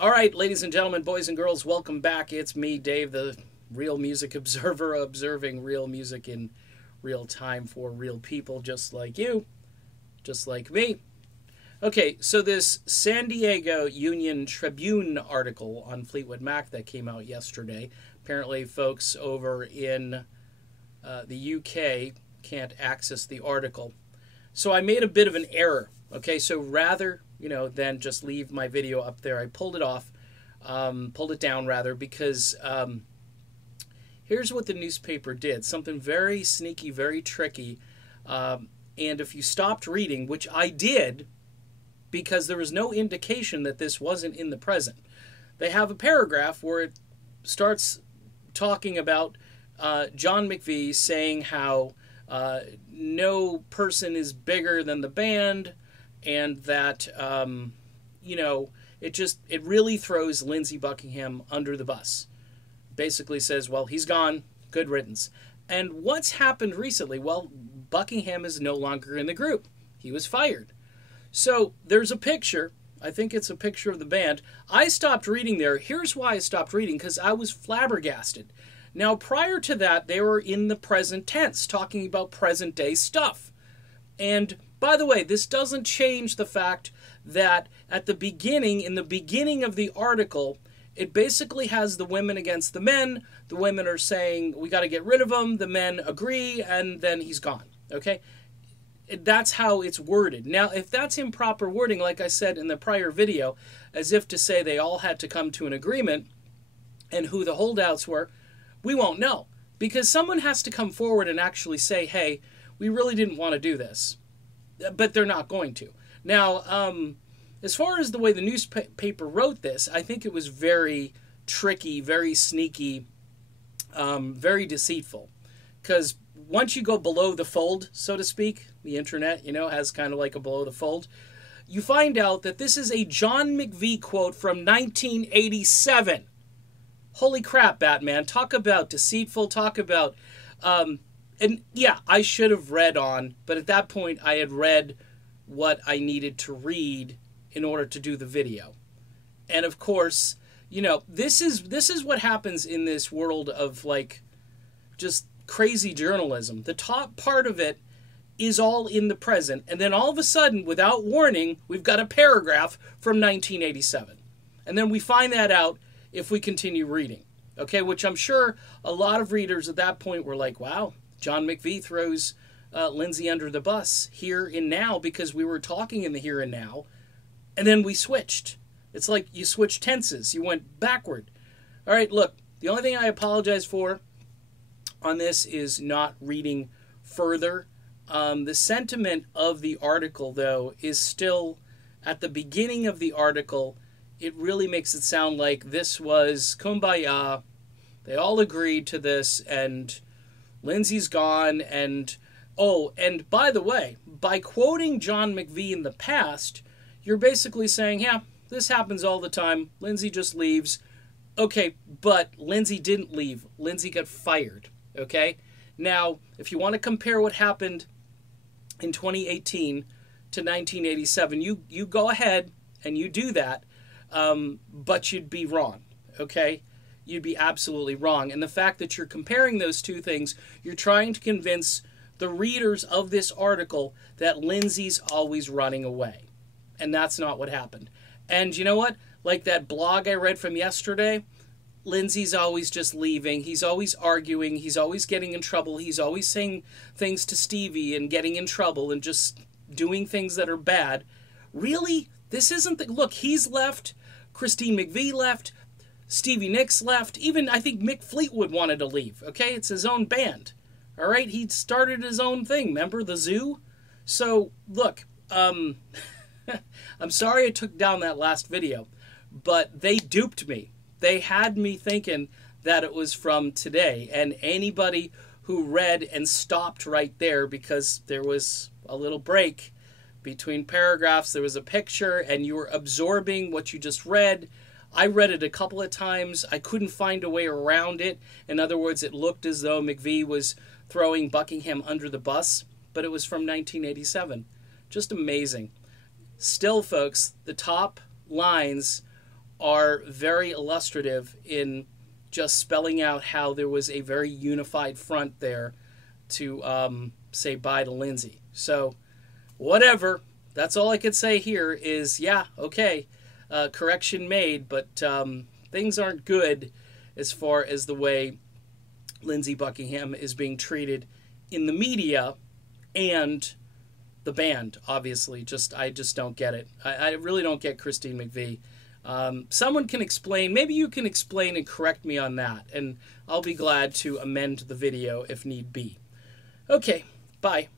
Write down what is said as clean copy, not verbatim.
All right, ladies and gentlemen, boys and girls, welcome back. It's me, Dave, the real music observer, observing real music in real time for real people just like you, just like me. Okay, so this San Diego Union Tribune article on Fleetwood Mac that came out yesterday, apparently folks over in the UK can't access the article. So I made a bit of an error. Okay, so rather, than just leave my video up there, I pulled it off, pulled it down rather, because here's what the newspaper did. Something very sneaky, very tricky. And if you stopped reading, which I did, because there was no indication that this wasn't in the present, they have a paragraph where it starts talking about John McVie saying how no person is bigger than the band, and that, it really throws Lindsey Buckingham under the bus. Basically says, well, he's gone, good riddance. And what's happened recently? Well, Buckingham is no longer in the group. He was fired. So there's a picture. I think it's a picture of the band. I stopped reading there. Here's why I stopped reading, because I was flabbergasted. Now, prior to that, they were in the present tense, talking about present day stuff. And by the way, this doesn't change the fact that at the beginning, in the beginning of the article, it basically has the women against the men. The women are saying, we got to get rid of him. The men agree, and then he's gone. Okay? That's how it's worded. Now, if that's improper wording, like I said in the prior video, as if to say they all had to come to an agreement, and who the holdouts were, we won't know. Because someone has to come forward and actually say, hey, we really didn't want to do this. But they're not going to. Now, as far as the way the newspaper wrote this, I think it was very tricky, very sneaky, very deceitful. Because once you go below the fold, so to speak, the internet, has kind of like a below the fold, you find out that this is a John McVie quote from 1987. Holy crap, Batman. Talk about deceitful, talk about... and yeah, I should have read on, but at that point I had read what I needed to read in order to do the video. And of course, this is what happens in this world of like just crazy journalism. The top part of it is all in the present, and then all of a sudden, without warning, we've got a paragraph from 1987. And then we find that out if we continue reading. Okay, which I'm sure a lot of readers at that point were like, wow, John McVie throws Lindsey under the bus here and now because we were talking in the here and now, and then we switched. It's like you switched tenses. You went backward. All right, look, the only thing I apologize for on this is not reading further. The sentiment of the article, though, is still at the beginning of the article. It really makes it sound like this was kumbaya. They all agreed to this, and Lindsey's gone, and by the way, by quoting John McVie in the past, you're basically saying, yeah, this happens all the time. Lindsey just leaves. Okay, but Lindsey didn't leave. Lindsey got fired, okay? Now, if you want to compare what happened in 2018 to 1987, you go ahead and you do that, but you'd be wrong, okay? You'd be absolutely wrong. And the fact that you're comparing those two things, you're trying to convince the readers of this article that Lindsey's always running away. And that's not what happened. And you know what? Like that blog I read from yesterday, Lindsey's always just leaving. He's always arguing. He's always getting in trouble. He's always saying things to Stevie and getting in trouble and just doing things that are bad. Really? This isn't the... Look, he's left. Christine McVie left. Stevie Nicks left. Even, I think, Mick Fleetwood wanted to leave. Okay? It's his own band. All right? He started his own thing. Remember? The Zoo? So, look, I'm sorry I took down that last video, but they duped me. They had me thinking that it was from today, and anybody who read and stopped right there because there was a little break between paragraphs, there was a picture, and you were absorbing what you just read. I read it a couple of times. I couldn't find a way around it. In other words, it looked as though McVie was throwing Buckingham under the bus, but it was from 1987. Just amazing. Still, folks, the top lines are very illustrative in just spelling out how there was a very unified front there to say bye to Lindsey. So, whatever. That's all I could say here is, yeah, okay, correction made, but things aren't good as far as the way Lindsey Buckingham is being treated in the media and the band, obviously. I just don't get it. I really don't get Christine McVie. Someone can explain, maybe you can explain and correct me on that, and I'll be glad to amend the video if need be. Okay, bye.